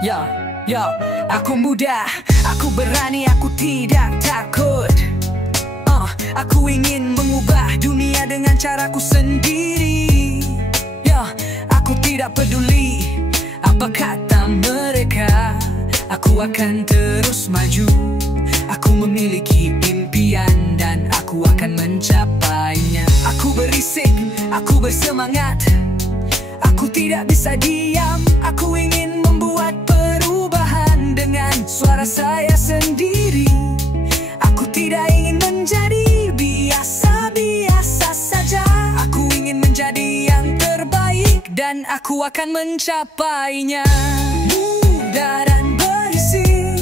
Yo, yo, aku muda, aku berani, aku tidak takut. Aku ingin mengubah dunia dengan caraku sendiri. Yo, aku tidak peduli apa kata mereka. Aku akan terus maju. Aku memiliki impian dan aku akan mencapainya. Aku berisik, aku bersemangat. Aku tidak bisa diam. Aku ingin membuat perubahan dengan suara saya sendiri. Aku tidak ingin menjadi biasa-biasa saja. Aku ingin menjadi yang terbaik dan aku akan mencapainya. Muda dan berisik,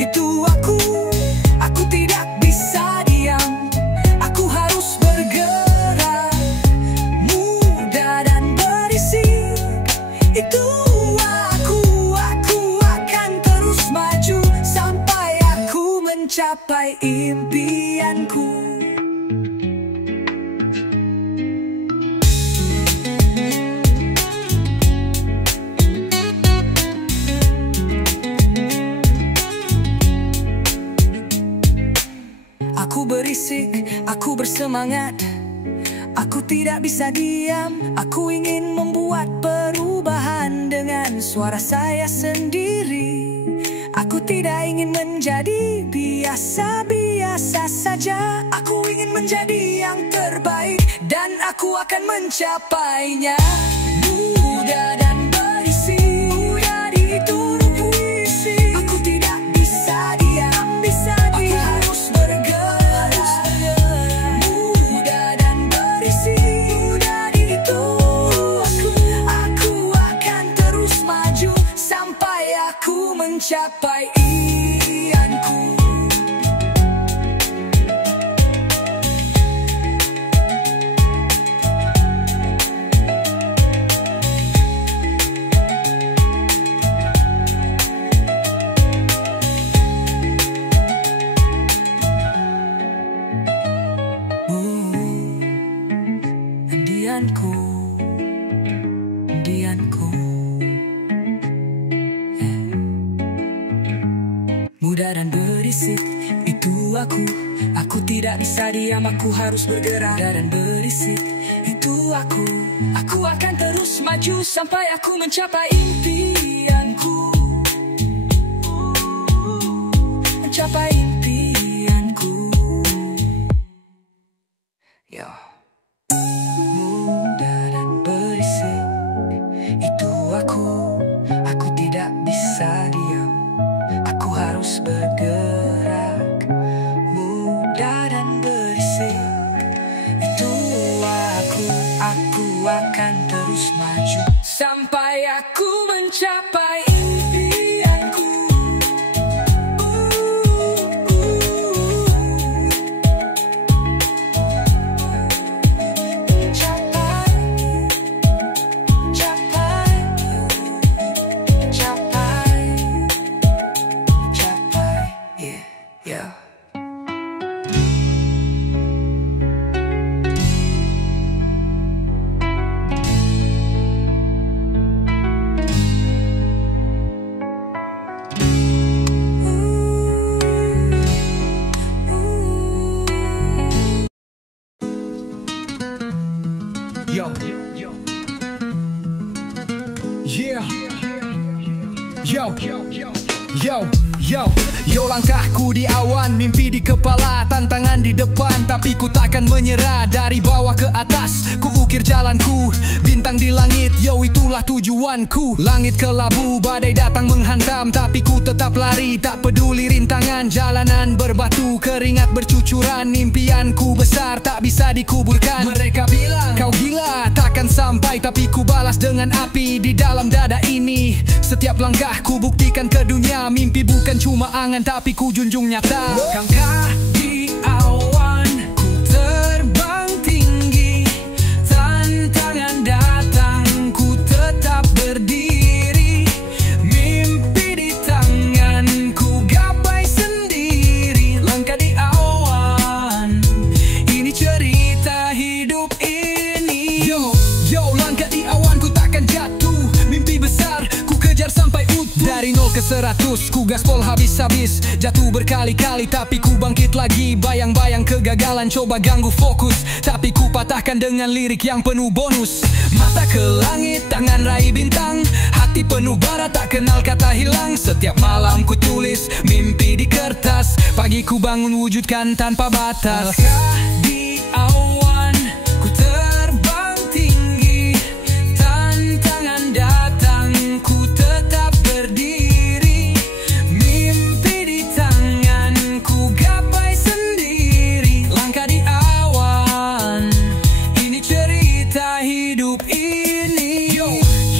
itu aku. Aku tidak bisa diam. Aku harus bergerak. Muda dan berisik, itu aku. Aku akan terus maju sampai aku mencapai impianku. Aku berisik, aku bersemangat. Aku tidak bisa diam. Aku ingin membuat perubahan dengan suara saya sendiri. Aku tidak ingin menjadi biasa-biasa saja. Aku ingin menjadi yang terbaik dan aku akan mencapainya. Muda dan berisik, muda dituduh puisi. Aku tidak bisa diam, aku harus bergerak. Muda dan berisik, muda dituduh aku akan terus maju sampai aku mencapai impianku. Impianku, impianku. Muda dan berisik, itu aku. Aku tidak bisa diam, aku harus bergerak. Muda dan berisik, itu aku. Aku akan terus maju sampai aku mencapai impianku. Mencapai impianku. Yo. Muda dan berisik, itu aku. Aku tidak bisa diam, aku harus bergerak. Muda dan berisik, itu aku. Aku akan terus maju sampai aku mencapai impianku. Yo, yeah, yo, yo, langkahku di awan, mimpi di kepala, tantangan di depan, tapi ku takkan menyerah. Dari bawah ke atas, ku ukir jalanku, bintang di langit, yo itulah tujuanku. Langit kelabu, badai datang menghantam, tapi ku tetap lari, tak peduli rintangan. Jalanan berbatu, keringat bercucuran, impianku besar, tak bisa dikuburkan. Mereka bilang, kau gila, takkan sampai, tapi ku balas dengan api di dalam dada ini. Setiap langkahku buktikan ke dunia, mimpi bukan cuma angan, tapi ku junjung nyata. Langkah di awan, ku terbang tinggi. Tantangan datang, ku tetap berdiri. Mimpi di tangan, ku gapai sendiri. Langkah di awan, ini cerita hidup ini. Yo, langkah di awan, ku takkan jatuh. Mimpi besar, ku kejar sampai utuh. 100, ku gaspol habis-habis. Jatuh berkali-kali tapi ku bangkit lagi. Bayang-bayang kegagalan coba ganggu fokus, tapi ku patahkan dengan lirik yang penuh bonus. Mata ke langit, tangan raih bintang, hati penuh bara tak kenal kata hilang. Setiap malam ku tulis mimpi di kertas, pagi ku bangun wujudkan tanpa batas. Di awan ku terbang tinggi, tantangan datang ku tetap berdiri. Mimpi di tangan ku gapai sendiri. Langkah di awan, ini cerita hidup ini.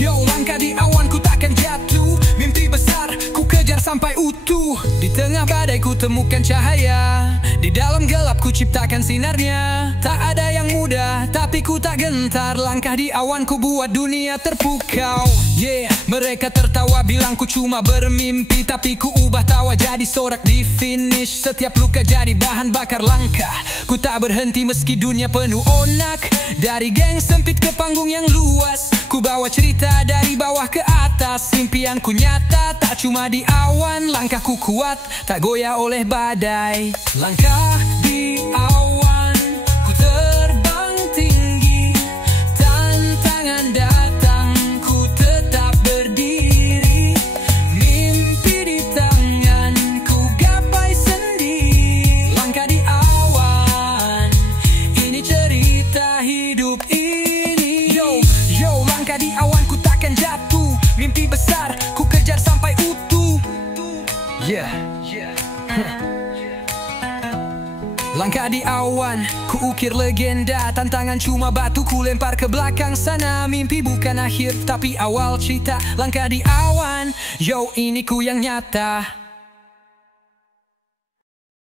Yo, langkah di awan ku takkan jatuh. Mimpi besar ku kejar sampai utuh. Di tengah badai ku temukan cahaya, di dalam gelap ku ciptakan sinarnya. Tak ada yang mudah tapi ku tak gentar. Langkah di awan ku buat dunia terpukau. Mereka tertawa bilang ku cuma bermimpi, tapi ku ubah tawa jadi sorak di finish. Setiap luka jadi bahan bakar langkah. Ku tak berhenti meski dunia penuh onak. Dari geng sempit ke panggung yang luas, ku bawa cerita dari bawah ke atas. Impianku nyata tak cuma di awan. Langkahku kuat tak goyah oleh badai. Langkah di awan ku terbang tinggi, tantangan datang ku tetap berdiri. Mimpi di tangan ku gapai sendiri. Langkah di awan, ini cerita hidup ini. Yo, langkah di awan ku takkan jatuh. Mimpi besar ku kejar sampai utuh. Langkah di awan, ku ukir legenda. Tantangan cuma batu ku lempar ke belakang sana. Mimpi bukan akhir tapi awal cerita. Langkah di awan, yo ini ku yang nyata.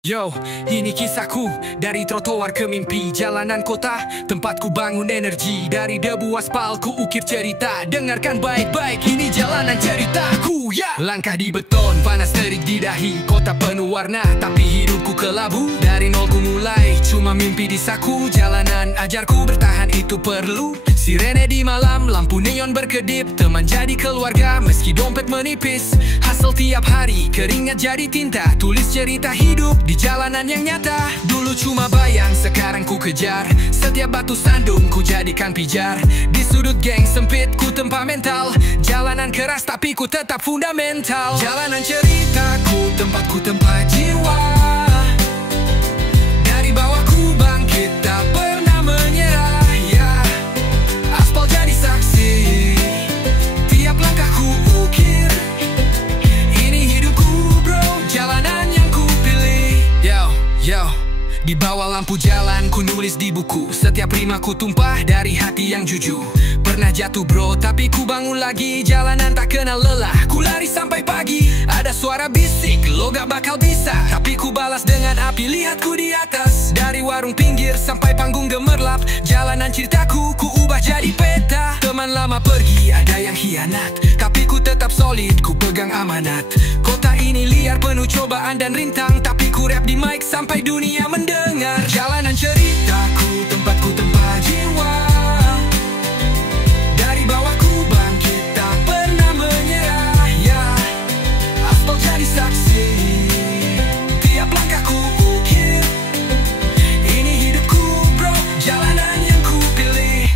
Yo, ini kisahku dari trotoar ke mimpi. Jalanan kota, tempatku bangun energi. Dari debu aspal ku ukir cerita. Dengarkan baik-baik, ini jalanan ceritaku. Langkah di beton, panas terik di dahi. Kota penuh warna, tapi hidupku kelabu. Dari nol ku mulai, cuma mimpi di saku. Jalanan ajarku bertahan itu perlu. Sirene di malam, lampu neon berkedip. Teman jadi keluarga, meski dompet menipis. Hasil tiap hari, keringat jadi tinta. Tulis cerita hidup di jalanan yang nyata. Dulu cuma bayang, sekarang ku kejar. Setiap batu sandung ku jadikan pijar. Di sudut geng sempit ku tempa mental. Jalanan keras tapi ku tetap fundamental. Jalanan ceritaku, tempatku tempat jiwa. Dari bawah ku bangkit, tak pernah menyerah. Aspal jadi saksi, tiap langkahku ukir. Ini hidupku bro, jalanan yang ku pilih. Yo, di bawah lampu jalan ku nulis di buku. Setiap rimaku tumpah dari hati yang jujur. Pernah jatuh bro, tapi ku bangun lagi. Jalanan tak kenal lelah, ku lari sampai pagi. Ada suara bisik, lo gak bakal bisa, tapi ku balas dengan api. Lihat ku di atas, dari warung pinggir sampai panggung gemerlap. Jalanan ceritaku, ku ubah jadi peta. Teman lama pergi, ada yang hianat, tapi ku tetap solid, ku pegang amanat. Kota ini liar, penuh cobaan dan rintang, tapi ku rap di mic sampai dunia mendengar. Jalanan ceritaku, tempatku tempat jiwa. Dari bawah ku bangkit, tak pernah menyerah. Aspal jadi saksi, tiap langkahku ukir. Ini hidupku bro, jalanan yang ku pilih.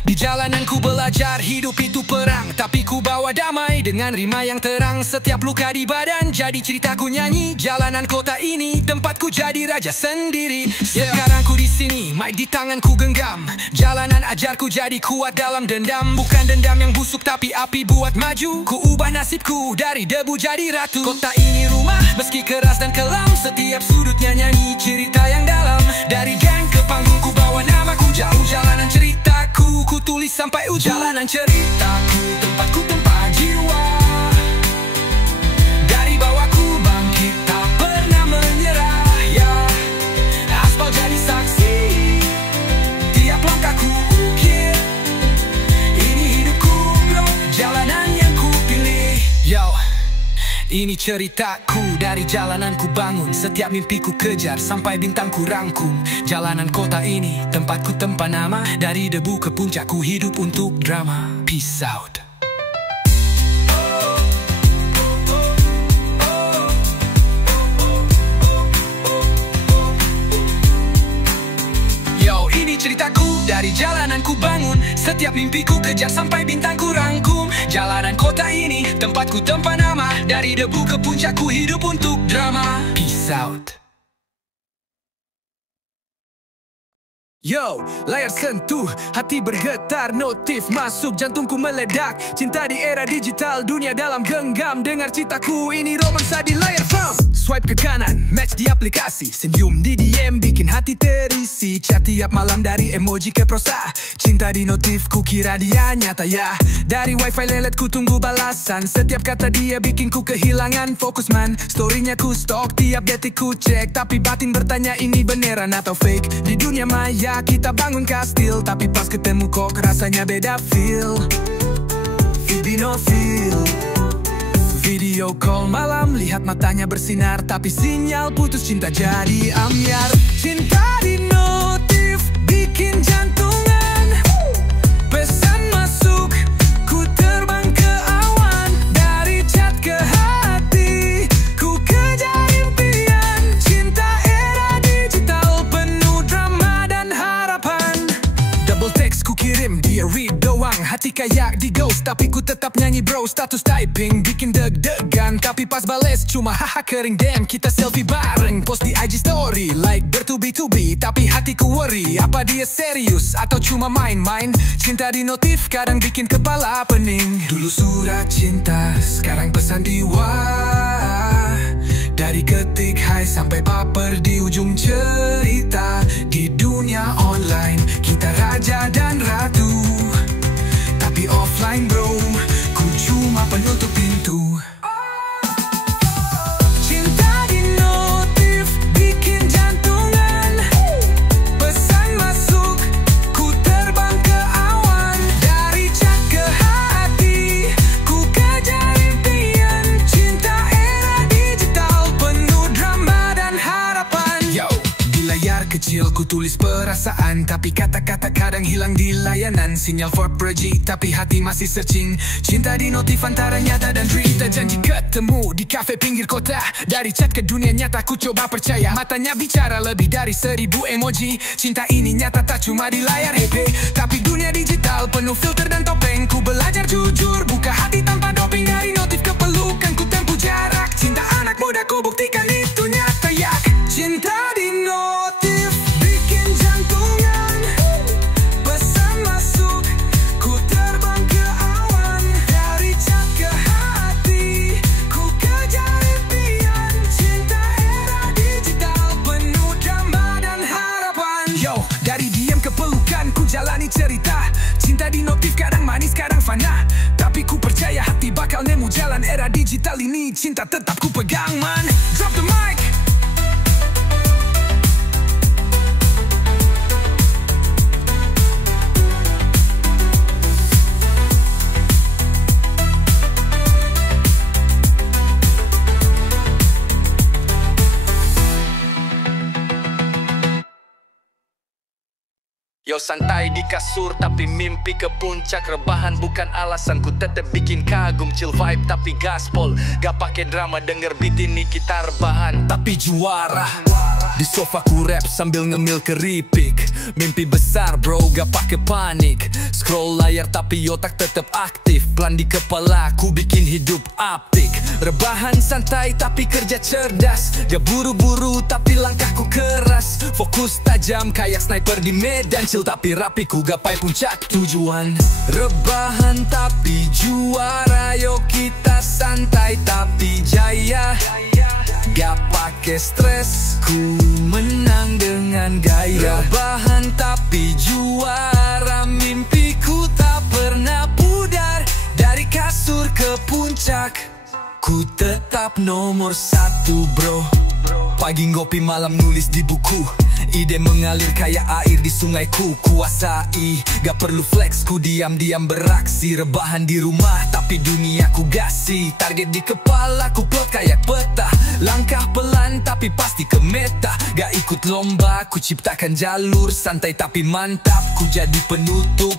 Di jalanan ku belajar hidup itu perang, tapi ku bawa damai dengan rima yang terang. Setiap luka di badan jadi ceritaku nyanyi. Jalanan kota ini tempatku jadi raja sendiri. Sekarang ku di sini, mic di tanganku genggam. Jalanan ajarku jadi kuat dalam dendam. Bukan dendam yang busuk tapi api buat maju. Ku ubah nasibku dari debu jadi ratu. Kota ini rumah meski keras dan kelam. Setiap sudutnya nyanyi cerita yang dalam. Dari gang ke panggung ku bawa namaku. Jauh jalanan ceritaku, ku tulis sampai ujung. Jalanan ceritaku, tempatku tempat jiwa. Dari bawah ku bangkit, tak pernah menyerah. Aspal jadi saksi, tiap langkahku ukir. Ini hidupku bro, jalanan yang ku pilih. Ini ceritaku, dari jalanan ku bangun. Setiap mimpiku kejar sampai bintangku rangkum. Jalanan kota ini tempatku tempat nama. Dari debu ke puncakku hidup untuk drama. Peace out. jalanan ku bangun, setiap mimpiku kejar sampai bintang ku rangkum. Jalanan kota ini tempatku tempat nama, dari debu ke puncak ku hidup untuk drama. Peace out. Yo, layar sentuh, hati bergetar, notif masuk, jantungku meledak. Cinta di era digital, dunia dalam genggam. Dengar citaku, ini romansa di layar film. Swipe ke kanan, match di aplikasi, senyum di DM, bikin hati terisi. Chat tiap malam dari emoji ke prosa, cinta di notif, ku kira dia nyata ya. Dari wifi lelet ku tunggu balasan, setiap kata dia bikin ku kehilangan fokus man. Storynya ku stalk, tiap detik ku cek, tapi batin bertanya ini beneran atau fake. Di dunia maya kita bangun kastil, tapi pas ketemu kok rasanya beda feel. Video feel. Video call malam, lihat matanya bersinar, tapi sinyal putus, cinta jadi ambyar. Cinta di notif, bikin jantungan. Pesan masuk, ku terbang ke awan. Dari chat ke hati, ku kejar impian. Cinta era digital, penuh drama dan harapan. Double text ku kirim, dia read doang. Hati kayak di ghost, tapi ku tetap nyanyi bro. Status typing, bikin deg-degan, tapi pas bales cuma haha kering. Damn, kita selfie bareng, post di IG story, like bertubi-tubi, tapi hatiku worry, apa dia serius atau cuma main-main? Cinta di notif kadang bikin kepala pening. Dulu surat cinta, sekarang pesan di wah. Dari ketik hai sampai baper di ujung cerita. Di dunia online, kita raja dan ratu, tapi offline bro, ku cuma penutup pintu. Cinta di notif, bikin jantungan. Pesan masuk, ku terbang ke awan. Dari chat ke hati, ku kejar impian. Cinta era digital, penuh drama dan harapan. Yo, di layar kecil ku tulis perasaan, tapi kata-kata kadang hilang di layanan. Sinyal 4G, tapi hati masih searching. Cinta di notif antara nyata dan dream. Kita janji ketemu di kafe pinggir kota. Dari chat ke dunia nyata ku coba percaya. Matanya bicara lebih dari 1000 emoji. Cinta ini nyata tak cuma di layar HP, tapi dunia digital penuh filter dan topeng. Ku belajar jujur, buka hati tanpa doping. Dari notif ke pelukan ku tempuh jarak. Cinta anak muda ku buktikan itu nyata yak. Cinta di notif, bikin jantungan. Pesan masuk, ku terbang ke awan. Dari chat ke hati, ku kejar impian. Cinta era digital, penuh drama dan harapan. Yo, dari diam ke pelukan ku jalani cerita. Cinta di notif kadang manis kadang fana, tapi ku percaya hati bakal nemu jalan. Era digital ini cinta tetap ku pegang man. Drop the mic. Yo, santai di kasur tapi mimpi ke puncak. Rebahan bukan alasan, ku tetep bikin kagum. Chill vibe tapi gaspol, gak pake drama. Denger beat ini kita rebahan tapi juara. Di sofa ku rap sambil ngemil keripik. Mimpi besar bro, gak pake panik. Scroll layar tapi otak tetep aktif. Plan di kepala ku bikin hidup aptik. Rebahan santai tapi kerja cerdas. Gak buru-buru tapi langkahku keras. Fokus tajam kayak sniper di medan. Chill tapi rapi, ku gapai puncak tujuan. Rebahan tapi juara, yo kita santai tapi jaya. Gak pake stres, ku menang dengan gaya. Rebahan tapi juara, mimpiku tak pernah pudar. Dari kasur ke puncak, ku tetap nomor 1 bro. Pagi ngopi, malam nulis di buku. Ide mengalir kayak air di sungaiku. Kuasai, gak perlu flex, ku diam-diam beraksi. Rebahan di rumah, tapi dunia ku gasi. Target di kepala, ku plot kayak peta. Langkah pelan, tapi pasti ke meta. Gak ikut lomba, ku ciptakan jalur. Santai tapi mantap, ku jadi penutup.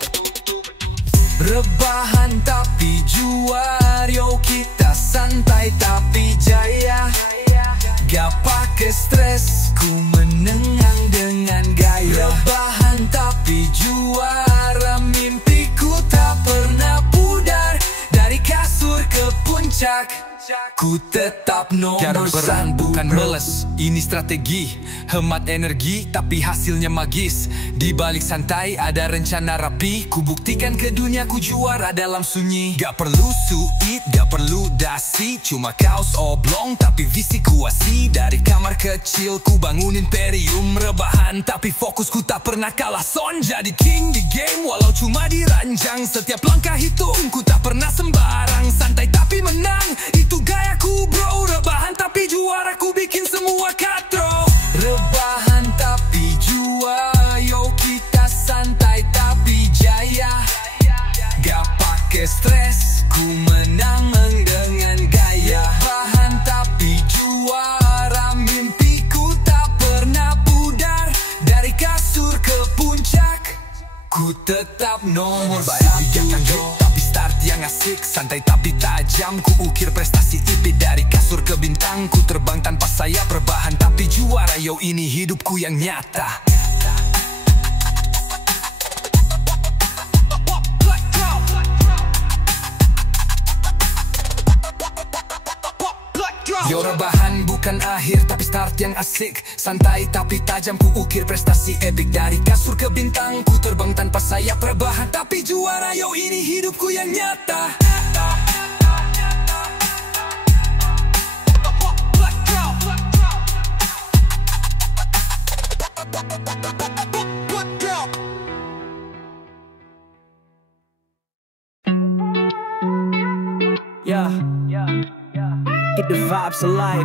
Rebahan tapi juara, yo kita santai tapi jaya. Gak pake stres, ku menenang dengan gaya. Rebahan tapi juara. ku tetap nomor Cara berang satu. bukan meles, ini strategi. Hemat energi tapi hasilnya magis. Di balik santai ada rencana rapi. Ku buktikan ke dunia ku juara dalam sunyi. Gak perlu suit, gak perlu dasi, cuma kaos oblong tapi visi kuasi. Dari kamar kecil ku bangun imperium. Rebahan tapi fokusku tak pernah kalah son. Jadi king di game walau cuma diranjang. Setiap langkah hitung ku tak pernah sembarang. Santai tapi menang, itu gayaku bro. Rebahan tapi juara, ku bikin semua katro. Rebahan tapi juara, yo kita santai tapi jaya. Gak pake stres, ku menang dengan gaya. Rebahan tapi juara, mimpiku tak pernah pudar. Dari kasur ke puncak, ku tetap nomor satu. Tapi start yang asik, santai tapi tajam. Ku ukir prestasi IP dari kasur ke bintang. Ku terbang tanpa sayap, rebahan tapi juara. Yo ini hidupku yang nyata. Yo rebahan bukan akhir tapi start yang asik. Santai tapi tajam, ku ukir prestasi epic. Dari kasur ke bintang, ku terbang tanpa sayap. Rebahan tapi juara, yo ini hidupku yang nyata. Keep the vibes alive.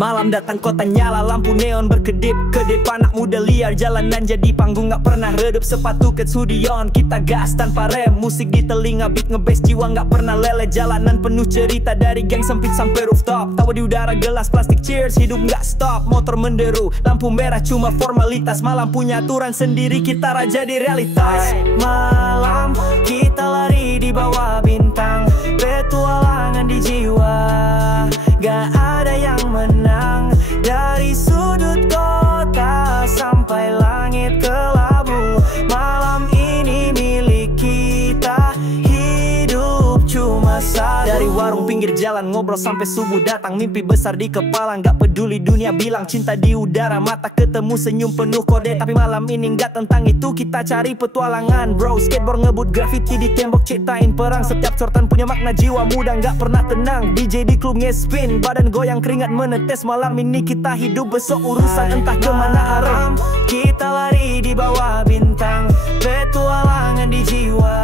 Malam datang kota nyala, lampu neon berkedip-kedip. Anak muda liar jalanan jadi panggung gak pernah redup. Sepatu kets hoodie-on, kita gas tanpa rem. Musik di telinga, beat nge-bass, jiwa gak pernah lele. Jalanan penuh cerita dari geng sempit sampai rooftop. Tawa di udara, gelas plastik, cheers, hidup gak stop. Motor menderu, lampu merah cuma formalitas. Malam punya aturan sendiri, kita raja di realitas. Malam kita lari di bawah bintang, petualangan di jiwa. Gak ada yang menang. Dari sudut kota sampai langit kelabu. Malam ini milik kita, hidup cuma satu. Dari warung pinggir jalan ngobrol sampai subuh datang. Mimpi besar di kepala, gak peduli dunia bilang. Cinta di udara, mata ketemu senyum penuh kode. Tapi malam ini gak tentang itu, kita cari petualangan. Bro, skateboard ngebut graffiti di tembok, ciptain perang. Setiap cortan punya makna, jiwa muda gak pernah tenang. DJ di klub nge-spin, badan goyang keringat menetes. Malam ini kita hidup, besok urusan entah kemana arah. Kita lari di bawah bintang, petualangan di jiwa.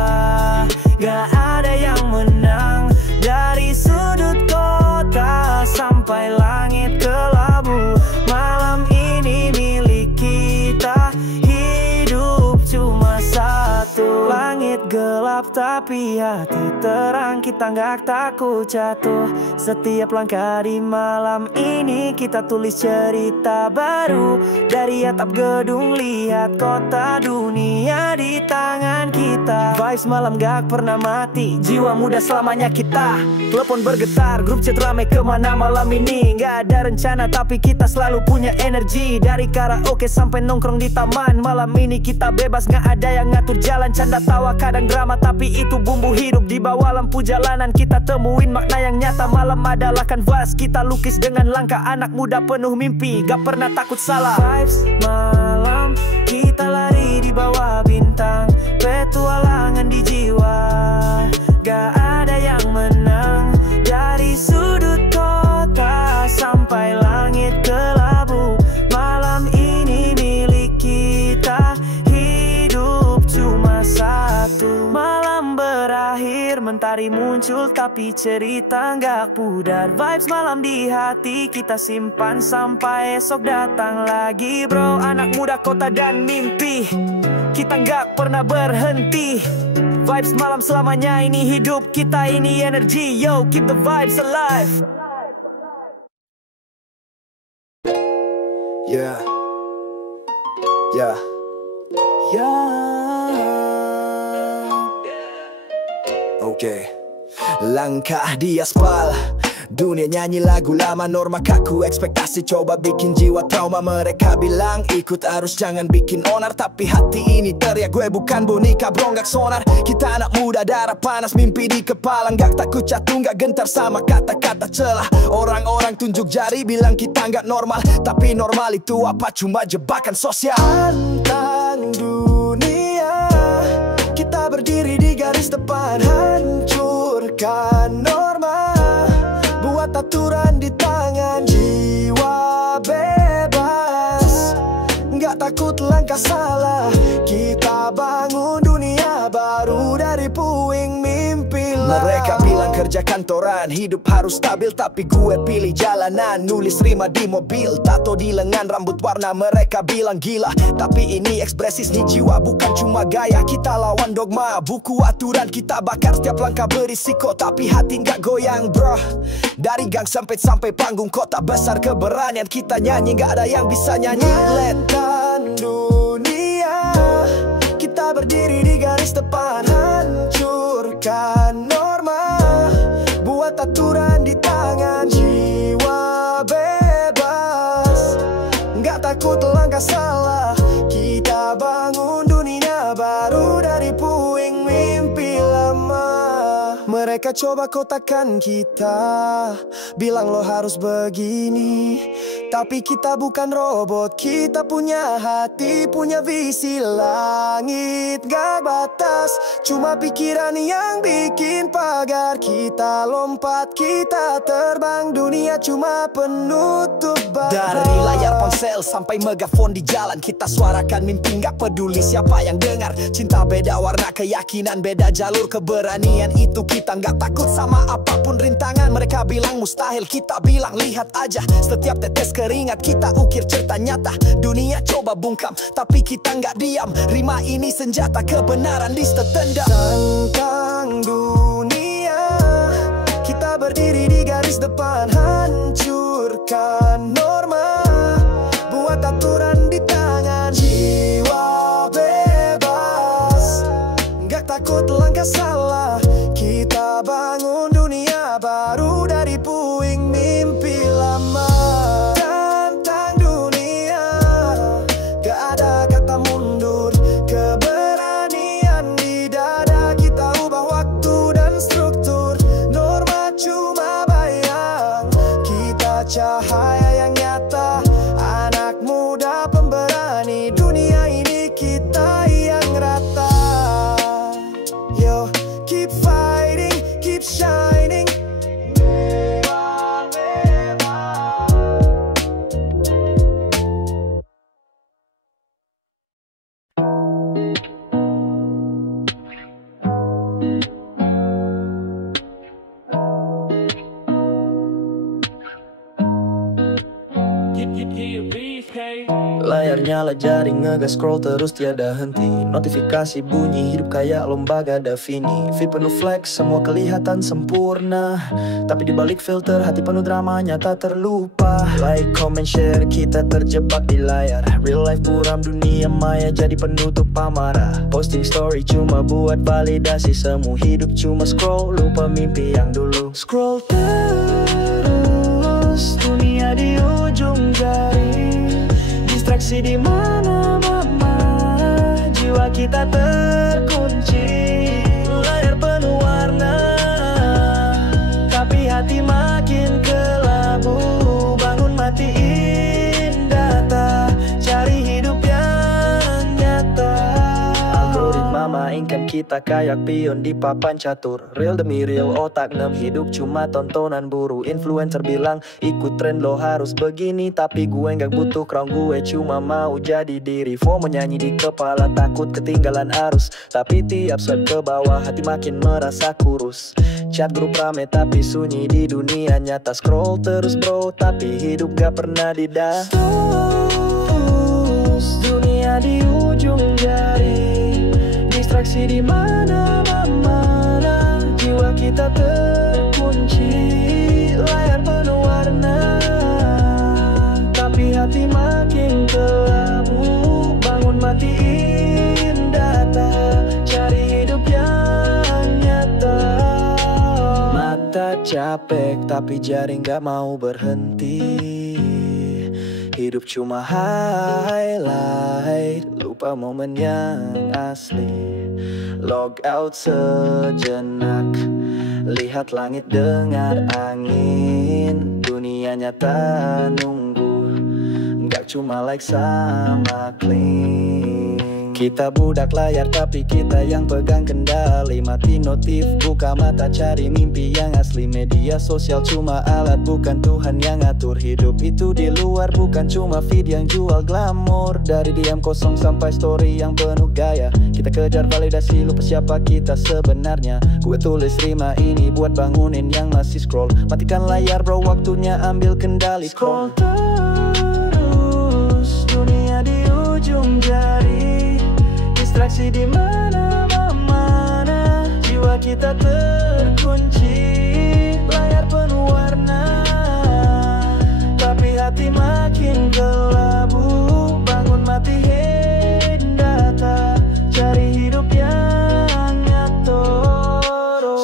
Gak ada yang menang. Dari sudut kota sampai langit kelabu. Malam ini milik kita, hidup cuma satu. Langit gelap tapi hati terang, kita gak takut jatuh. Setiap langkah di malam ini kita tulis cerita baru. Dari atap gedung lihat kota dunia di tangan kita. Vibes malam gak pernah mati, jiwa muda selamanya kita. Telepon bergetar, grup chat rame kemana malam ini. Gak ada rencana tapi kita selalu punya energi. Dari karaoke sampai nongkrong di taman. Malam ini kita bebas, gak ada yang ngatur jalan. Canda tawa kadang drama tapi itu bumbu hidup. Di bawah lampu jalanan kita temuin makna yang nyata. Malam adalah kanvas, kita lukis dengan langkah anak muda penuh mimpi. Gak pernah takut salah. Vibes malam kita lari di bawah bintang, petualangan di jiwa. Gak ada yang menang. Dari sudut kota sampai langit kelabu. Malam ini milik kita, hidup cuma satu. Malam berakhir, mentari muncul tapi cerita gak pudar. Vibes malam di hati kita simpan sampai esok datang lagi. Bro, anak muda kota dan mimpi, kita gak pernah berhenti. Vibes malam selamanya, ini hidup kita, ini energi. Yo, keep the vibes alive. Yeah. Oke. Langkah di aspal, Dunia nyanyi lagu lama, norma kaku, ekspektasi coba bikin jiwa trauma. Mereka bilang ikut arus jangan bikin onar, tapi hati ini teriak gue bukan boneka bronggak sonar. Kita anak muda darah panas, mimpi di kepala, nggak takut jatuh, nggak gentar sama kata-kata celah. Orang-orang tunjuk jari bilang kita nggak normal, tapi normal itu apa? Cuma jebakan sosial. Tantang dunia, kita berdiri di garis depan, hancurkan norma, buat aturan di tangan, jiwa bebas, nggak takut langkah salah. Kita bangun dunia baru dari puing mimpi lah. Mereka bilang kerja kantoran, hidup harus stabil, tapi gue pilih jalanan. Nulis rima di mobil, tato di lengan, rambut warna. Mereka bilang gila, tapi ini ekspresi seni jiwa, bukan cuma gaya. Kita lawan dogma, buku aturan kita bakar, setiap langkah berisiko, tapi hati nggak goyang bro. Dari gang sampai panggung kota besar, keberanian kita nyanyi, nggak ada yang bisa nyanyi. Letan dunia, kita berdiri di garis depan, hancurkan norma, buat aturan di tangan, jiwa bebas, nggak takut langkah salah. Kita bangun dunia baru dari puing mimpi lama. Mereka coba kotakkan kita, bilang lo harus begini, tapi kita bukan robot, kita punya hati, punya visi. Langit gak batas, cuma pikiran yang bikin pagar. Kita lompat, kita terbang, dunia cuma penutup batas. Dari layar ponsel sampai megafon di jalan, kita suarakan mimpi, gak peduli siapa yang dengar. Cinta beda warna, keyakinan beda jalur, keberanian itu kita nggak takut sama apapun rintangan. Mereka bilang mustahil, kita bilang lihat aja. Setiap tetes keringat kita ukir cerita nyata. Dunia coba bungkam, tapi kita nggak diam. Rima ini senjata kebenaran di setendang. Tantang dunia, kita berdiri di garis depan, hancurkan norma, buat aturan di tangan, jiwa bebas, nggak takut langkah salah. Kita bangun dunia baru dari puing mimpi lama. Tantang dunia, gak ada kata mundur, keberanian di dada. Kita ubah waktu dan struktur, norma cuma bayang, kita cahaya yang nyata. Anak muda pemberani, dunia ini kita yang rata. Yo, keep fighting, keep shining. Layar nyala jadi ngegas, scroll terus tiada henti. Notifikasi bunyi, hidup kayak lomba gada fini. Feed penuh flex, semua kelihatan sempurna, tapi dibalik filter hati penuh dramanya tak terlupa. Like, comment, share, kita terjebak di layar. Real life buram, dunia maya jadi penutup amarah. Posting story cuma buat validasi, semua hidup cuma scroll, lupa mimpi yang dulu. Scroll terus, dunia di ujung jari, distraksi di mana-mana, jiwa kita terkunci. Layar penuh warna, tapi hati makin kelabu. Bangun matiin data, cari hidup yang nyata. Algoritma mainkan kita kayak pion di papan catur. Real demi real, otak 6 hidup cuma tontonan buru. Influencer bilang ikut tren lo harus begini, tapi gue nggak butuh crown, gue cuma mau jadi diri. FOMO nyanyi di kepala, takut ketinggalan arus, tapi tiap swipe ke bawah hati makin merasa kurus. Chat grup rame tapi sunyi di dunia nyata. Scroll terus bro, tapi hidup gak pernah didas. Dunia di ujung jari, distraksi di mana-mana, jiwa kita terkunci. Layar penuh warna, tapi hati makin kelabu. Bangun matiin data, cari hidup yang nyata. Mata capek capek tapi jari gak mau berhenti. Hidup cuma highlight, lupa momen yang asli. Log out sejenak, lihat langit dengar angin. Dunia nyata nunggu, gak cuma like sama klik. Kita budak layar tapi kita yang pegang kendali. Mati notif, buka mata cari mimpi yang asli. Media sosial cuma alat, bukan Tuhan yang atur. Hidup itu di luar, bukan cuma feed yang jual glamor. Dari diam kosong sampai story yang penuh gaya. Kita kejar validasi, lupa siapa kita sebenarnya. Gue tulis rima ini buat bangunin yang masih scroll. Matikan layar bro, waktunya ambil kendali. Scroll terus, dunia di ujung jari. Distraksi di mana-mana, jiwa kita terkunci. Layar penuh warna, tapi hati makin kelabu. Bangun mati hidden data, cari hidup yang nyata.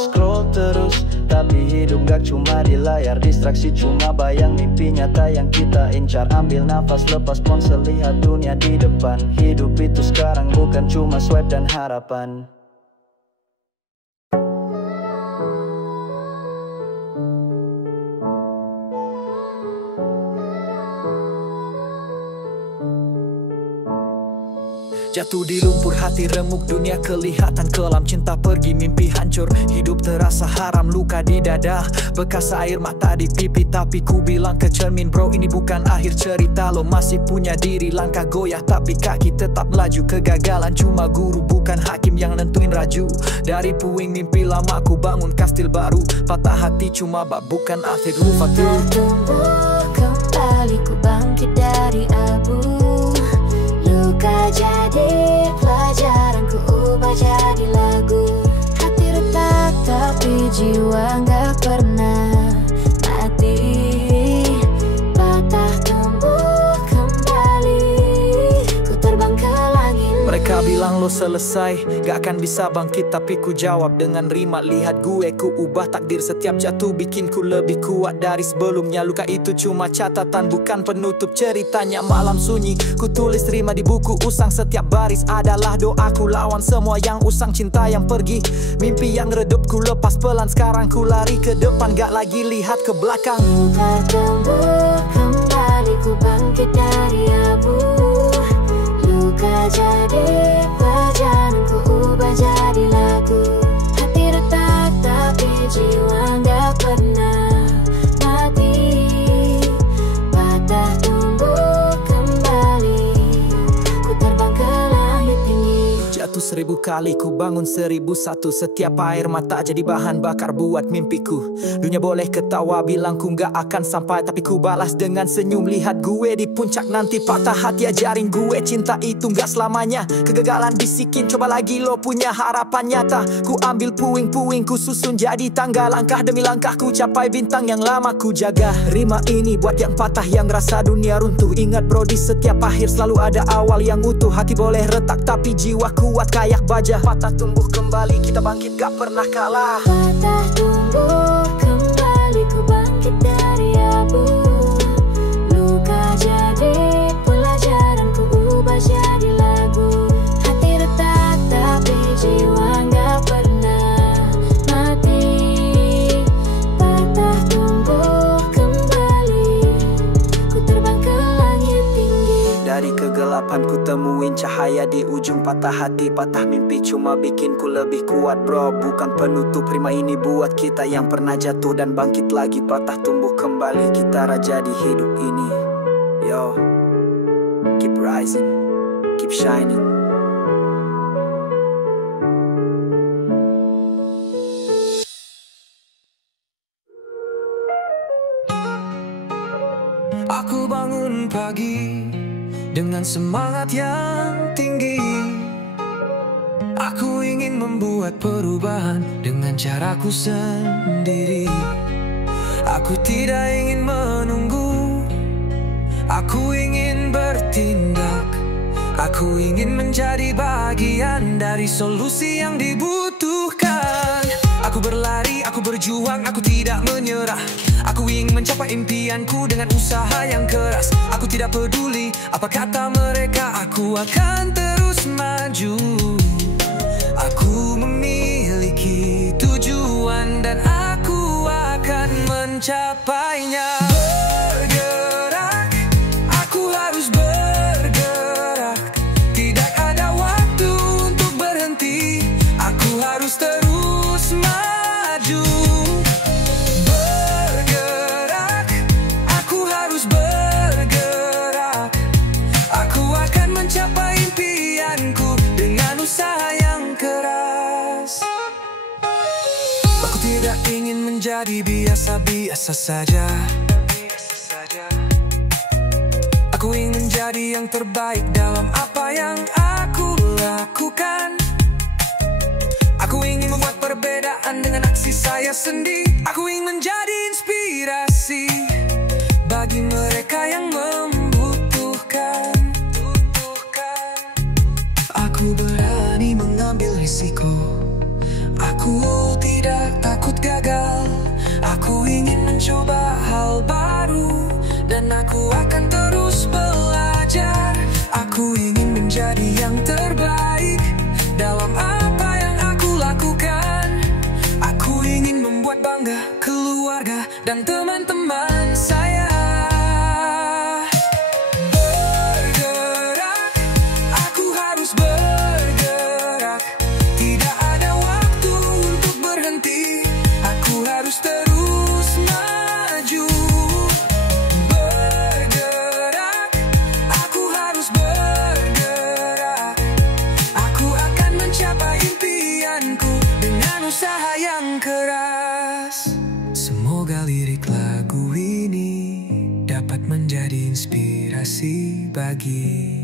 Scroll terus, tapi hidup gak cuma di layar. Distraksi cuma bayang mimpi nyata yang kita incar. Ambil nafas, lepas ponsel, lihat dunia di depan. Hidup itu sekarang bukan cuma swipe dan harapan. Jatuh di lumpur, hati remuk, dunia kelihatan kelam. Cinta pergi, mimpi hancur, hidup terasa haram. Luka di dada, bekas air mata di pipi. Tapi ku bilang ke cermin, bro ini bukan akhir cerita. Lo masih punya diri, langkah goyah tapi kaki tetap melaju. Kegagalan cuma guru, bukan hakim yang nentuin raju. Dari puing mimpi lama ku bangun kastil baru. Patah hati cuma bab, bukan akhir lupa. Tumbuh kembali, ku bangkit dari abu. Luka jadi pelajaran, ku ubah jadi lagu. Hati retak tapi jiwa gak pernah mati. Patah tumbuh kembali, ku terbang ke langit. Mereka bilang lo selesai, gak akan bisa bangkit. Tapi ku jawab dengan rima, lihat gue, ku ubah takdir. Setiap jatuh bikin ku lebih kuat dari sebelumnya. Luka itu cuma catatan, bukan penutup ceritanya. Malam sunyi, ku tulis rima di buku usang. Setiap baris adalah doaku, lawan semua yang usang. Cinta yang pergi, mimpi yang redup, ku lepas pelan. Sekarang ku lari ke depan, gak lagi lihat ke belakang. Tumbuh kembali, ku bangkit dari abu. Luka jadi pelajaran, ku ubah jadi lagu. Hati retak tapi jiwa gak pernah mati. Patah tumbuh kembali, ku terbang ke langit tinggi. Jatuh 1000 kali, ku bangun 1001. Setiap air mata jadi bahan bakar buat mimpiku. Dunia boleh ketawa, bilang ku gak akan sampai. Tapi ku balas dengan senyum, lihat gue di puncak nanti. Patah hati ajarin gue, cinta itu gak selamanya. Kegagalan bisikin, coba lagi lo punya harapan nyata. Ku ambil puing-puing, ku susun jadi tangga. Langkah demi langkah ku capai bintang yang lama ku jaga. Rima ini buat yang patah, yang rasa dunia runtuh. Ingat bro, di setiap akhir selalu ada awal yang utuh. Hati boleh retak tapi jiwa kuat kayak baja. Patah tumbuh kembali, kita bangkit gak pernah kalah. Patah tumbuh kembali, ku bangkit dari abu. Luka jadi pelajaran, ku ubah jadi lagu. Hati retak tapi jiwa gak pernah mati. Patah tumbuh kembali, ku terbang ke langit tinggi. Dari kegelapan ku temuin cahaya di ujung. Patah hati, patah mimpi cuma bikin ku lebih kuat bro, bukan penutup. Rima ini buat kita yang pernah jatuh dan bangkit lagi. Patah tumbuh kembali, kita raja di hidup ini. Yo, keep rising, keep shining. Aku bangun pagi dengan semangat yang tinggi. Aku ingin membuat perubahan dengan caraku sendiri. Aku tidak ingin menunggu, aku ingin bertindak. Aku ingin menjadi bagian dari solusi yang dibutuhkan. Aku berlari, aku berjuang, aku tidak menyerah. Aku ingin mencapai impianku dengan usaha yang keras. Aku tidak peduli apa kata mereka, aku akan terus maju. Aku memiliki tujuan dan aku akan mencapainya. Bergerak, aku harus bergerak. Tidak ada waktu untuk berhenti. Aku harus terus maju. Bergerak, aku harus bergerak. Aku akan mencapai impianku dengan usaha yang keras. Aku tidak ingin menjadi biasa-biasa saja. Aku ingin menjadi yang terbaik dalam apa yang aku lakukan. Aku ingin membuat perbedaan dengan aksi saya sendiri. Aku ingin menjadi inspirasi bagi mereka yang membutuhkan. Aku berani mengambil risiko. Aku tidak takut gagal. Aku ingin mencoba hal baru dan aku akan terus belajar. Aku ingin menjadi yang terbaik dalam apa yang aku lakukan. Aku ingin membuat bangga keluarga dan teman-teman saya. Bergerak, aku harus bergerak. Tidak ada waktu untuk berhenti. Aku harus terus maju. Bergerak, aku harus bergerak. Aku akan mencapai impianku dengan usaha yang keras. Semoga lirik lagu ini dapat menjadi inspirasi bagi